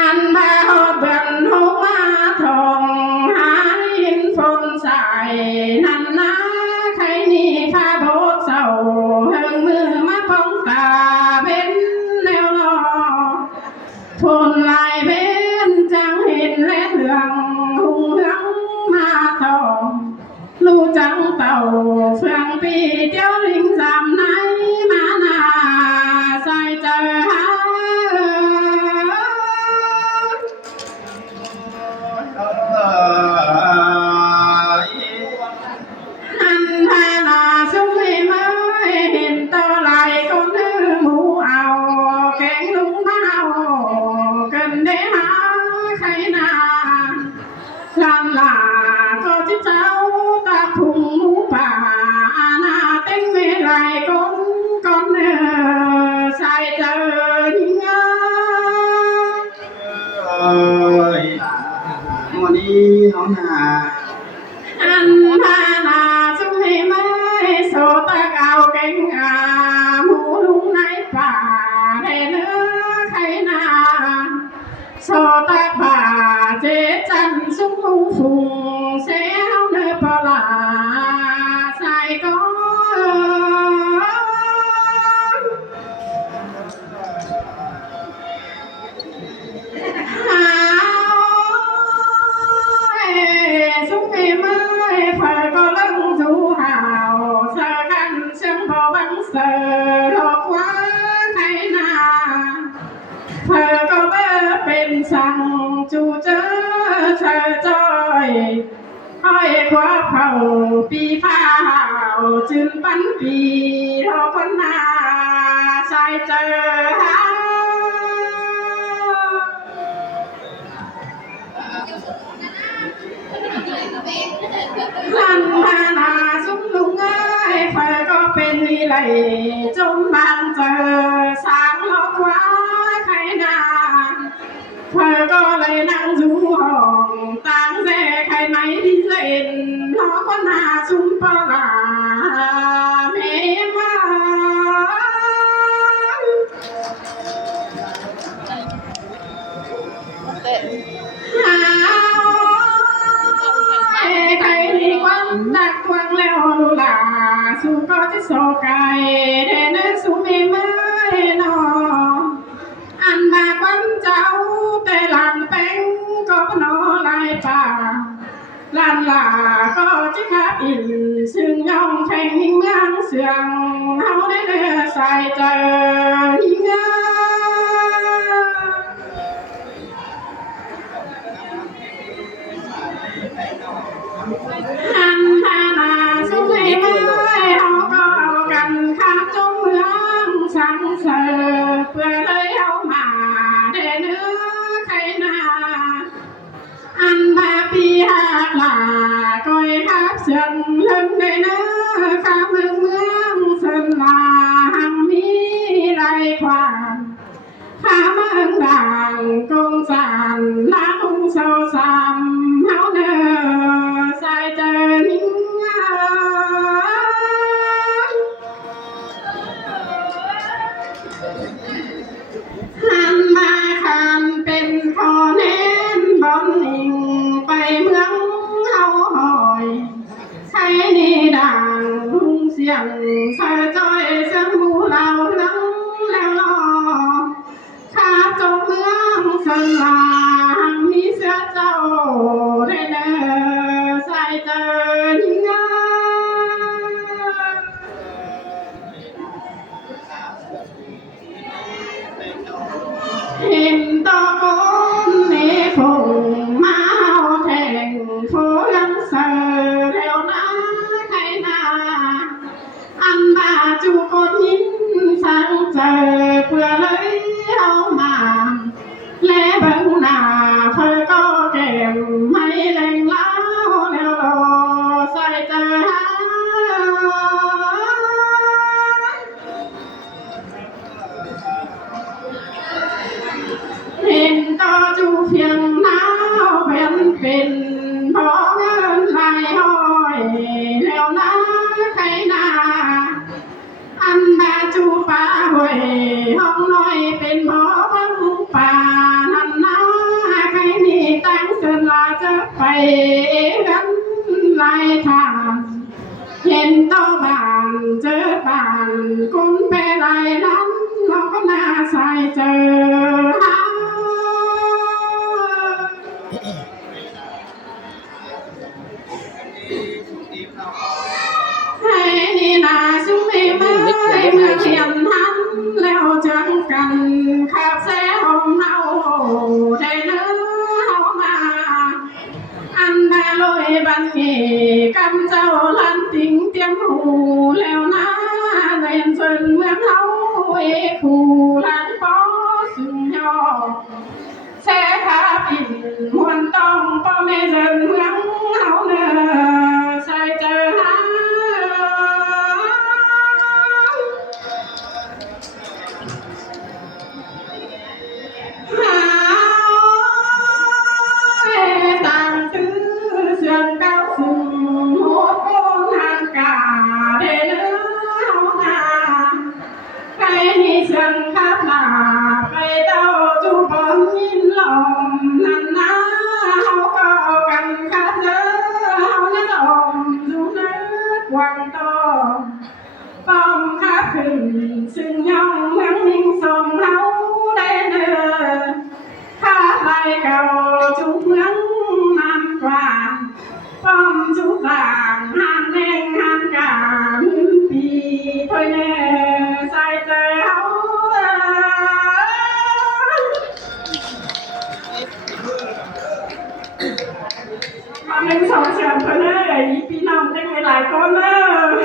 อันบาหอบเบือนหูมาทองหาลินฝนใส่นันนาใครนี่ข้าโบกเศร้าเฮิงมือมาป้องตาเป็นแนวรอทนลายเป็นจังเห็นและเหลืองหุงเฮืองมาทองลู่จังเต่าเฟืองปีเจ้าลิงสามไหนมานาใส่เจอหาอันทานาสุยไม่เห็นตัวลายคนเนื้อหมูเอาแกงลุงมาเอาเกินได้หาใครนาลานลาก็จะเจ้าตาพุงหมูป่านาเต้งเมลัยก้นเนื้อใส่เจอหิงวันนี้น้องนาอันพานาสุยไม่โสตะเกาเก่งหมูลุงในป่าได้เนื้อใครนาโสตะป่าเจจันสุขหูฟุงเสียวเนื้อปลาใส่ก้อนหาสุขไม่เพื่อก็ลังสู่หาวเสือกันเชื่อมพอบังเสือหลอกว่าใครนาเพื่อก็เบอเป็นสั่งจูเจอเธอจอยห้อยคว้าเผาปีผ้าจึงปันปีรอคนนาชายเจอหาลันพานาสุขลุงเอ้ยเพื่อก็เป็นวิไลจมบางเจอสางหลอกว่าใครนาเพื่อก็เลยนั่งดูห้องต่างแส่ใครไหมที่เล่นหลอกคนนาซุ่มปลาเมมาหาใครที่ควันดักควังแล้วลูลาสู้ก็จะโศกไก่เดนสู้ไม่นออันบากวันเจ้าแต่หลังแป้งก็พนอลายป่าลานลาก็จะขับอินซึ่งย่องแข่งเมืองเสียงเฮาได้เลือใส่เจอหิงอันทานาสุยไม่เอาก็เอากันข้ามจงเมืองสังเสริญเพื่อเลยเอามาได้เนื้อใครนาอันบาปีหากลาก้อยฮักเสียงเลิงได้เนื้อข้าเมืองเสินลาหังมีไรความข้าเมืองด่างกงสานลาคงเศร้าซ้ำเฮาเนื้อใส่เจอนิ่งหันมาคันเป็นคอเน้นบอลนิ่งไปเมืองเฮาหอยใครนี่ด่างลุงเสียงเธอจอยเสียงหมูเราทั้งแล้วรอข้าจงเมืองสลางมีเสื้อเจ้าได้เนอใส่เจอยิ่งเห็นตะโกนในฝงมาเอาแทงโฟยังเสือเร็วนะใครนาอันบาจูกดหินสั่งเจอเพื่อเลยเอามาและเบิ่งหน้าเธอก็เก็บไม่แรงเล่าแล้วรอใส่เจอหาเห็นต่อจูเพียงหนาวเป็นพอเงินไหลห้อยแล้วนะใครนาอันบาจูป่าหวยห้องน้อยเป็นพอบังป่านันนา ไปกันหลายทางเห็นต่อบ้านเจอบ้านคนไปหลายล้านเราก็น่าใส่เจอหาให้นี่นาสุไม่ไม่มาเขียนหันแล้วจังกันขับแซ่หอมเฮาได้เนื้อเฮามาอันนาลอยบันเกกำเจ้าลันติงเตรียมหูแล้วนะเรียนเชิญเมืองเฮาเอคูหลังป้อสุญญอแช่ขาปิ่นมวนต้องป้อแม่เชิญเมืองเฮาเนอใส่เจอหาต่างตื้อเสียงเก้าสู่หัวโป้งทางกาเดเนื้อเฮานาไปนี่เสียงข้าพลาไปเต้าจูบอนยินลมนั่นนะเฮาก็กันข้าเจอเฮาเนี่ยลมจูนึกวังโตป้อมข้าขึ้นซึ่งย่องเมืองนิ่งสมเฮาได้เนื้อข้าไปเก่าจูเมืองมันกว่าป้อมจุกหลางหานแมงหานกาปีถอยแน่ใส่เจ้ามาหนึ่งสองเสียงคนเลยพี่น้องได้หลายคนเลย